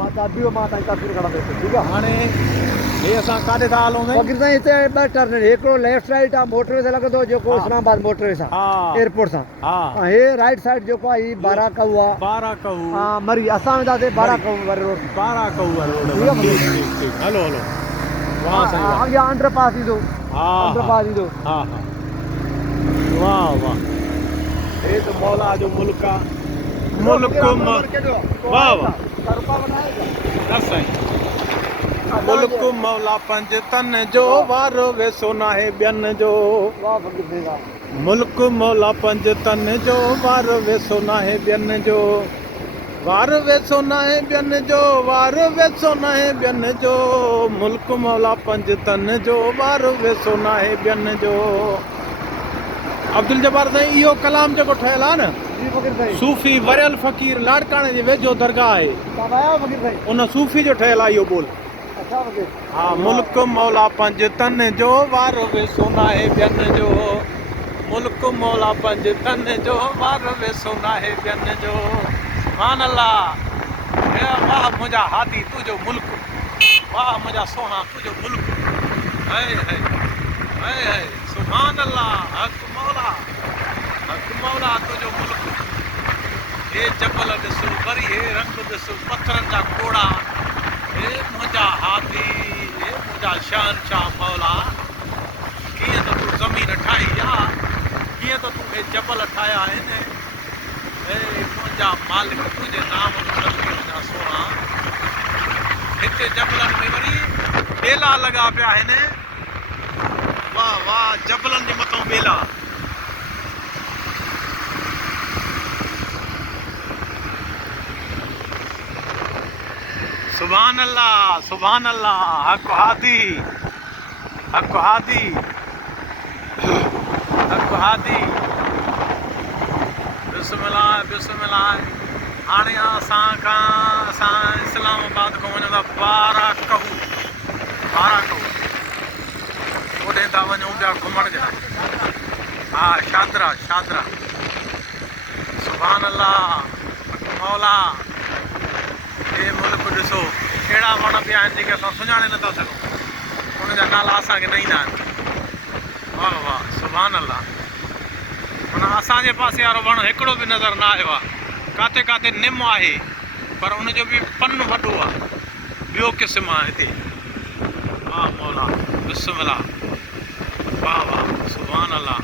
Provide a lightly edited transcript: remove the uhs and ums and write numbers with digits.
मां चाबियो मां ताई तस्वीर कढा दे ठीक है हाणे हे असां काॾे था हलूं साईं? फकीर साईं हिते ॿ टर्न हिकिड़ो लेफ्ट राइट आहे मोटरवे से लॻंदो जेको हा। इस्लामाबाद मोटरवे सां हा एयरपोर्ट सां हा हे राइट साइड जेको आहे ही बाराकऊ आहे 12 कहू हा मरी असां वेंदासीं बाराकऊ वारे रोड 12 कहू वारो रोड ठीक है ठीक ठीक ठीक हलो हलो वाह साईं वाह अॻियां अंडरपास ईंदो हा अंडरपास ईंदो हा हा वाह वाह हे तो मौला जो मुल्क आहे मुल्क वाह वाह बस साईं मुल्क मौला पंज तन जो वारो वेसो नाहे ॿियनि जो मुल्क मौला पंज तन जो वारो वेसो नाहे ॿियनि जो वार वेसो नाहे ॿियनि जो वार वेसो नाहे ॿियनि जो मुल्क मौला पंज तन जो वार वेसो नाहे ॿियनि जो अब्दुल जब्बार साईं इहो कलाम जेको ठहियल आहे न सूफ़ी वरियल फ़कीर लाड़काणे जे वेझो दरगाह आहे उन सूफ़ी जो ठहियल आहे इहो बोल हा मुल्क मौला पंज तन जो वारो वेसो नाहे ॿियनि जो मुल्क मौला पंज तन जो वारो वेसो नाहे ॿियनि जो सुभान अल्लाह वाह मुंहिंजा हादी तुंहिंजो मुल्क वाह मुंहिंजा सोहा तुंहिंजो मुल्क हाय हाय हाय हाय सुभान अल्लाह हक मौला तुंहिंजो मुल्क हे जबल ॾिसो वरी हे रंग ॾिसो पथरनि जा कोड़ा हे मुंहिंजा हाथी हे मुंहिंजा शहनशाह मौला कीअं त तूं ज़मीन ठाही आहे कीअं त तूं हे जबल ठाहिया आहिनि हे मुंहिंजा मालिक तुंहिंजे नाम जा सोना हिते जबलनि में वरी ॿेला लॻा पिया आहिनि वाह वाह जबलनि जे मथां ॿेला सुभान अल्लाह हक हादी हक हादी हक हादी बिस्मिल्लाह बिस्मिल्लाह हाणे असां इस्लामाबाद खां वञूं था 12 कहू ओॾे था वञूं पिया घुमण जा हा शादरा सुभान अल्लाह हक मौला हे मुल्क ॾिसो अहिड़ा वण बि आहिनि जेके असां सुञाणे नथा सघूं उनजा नाला असांखे न ईंदा आहिनि वाह वाह सुभान अल्लाह माना असांजे पासे वारो वण हिकिड़ो बि नज़र न आयो आहे काथे काथे निम आहे पर उनजो बि पन वॾो आहे ॿियो क़िस्म आहे हिते वाह मौला बिस्मिल्लाह वाह वाह सुभान अल्लाह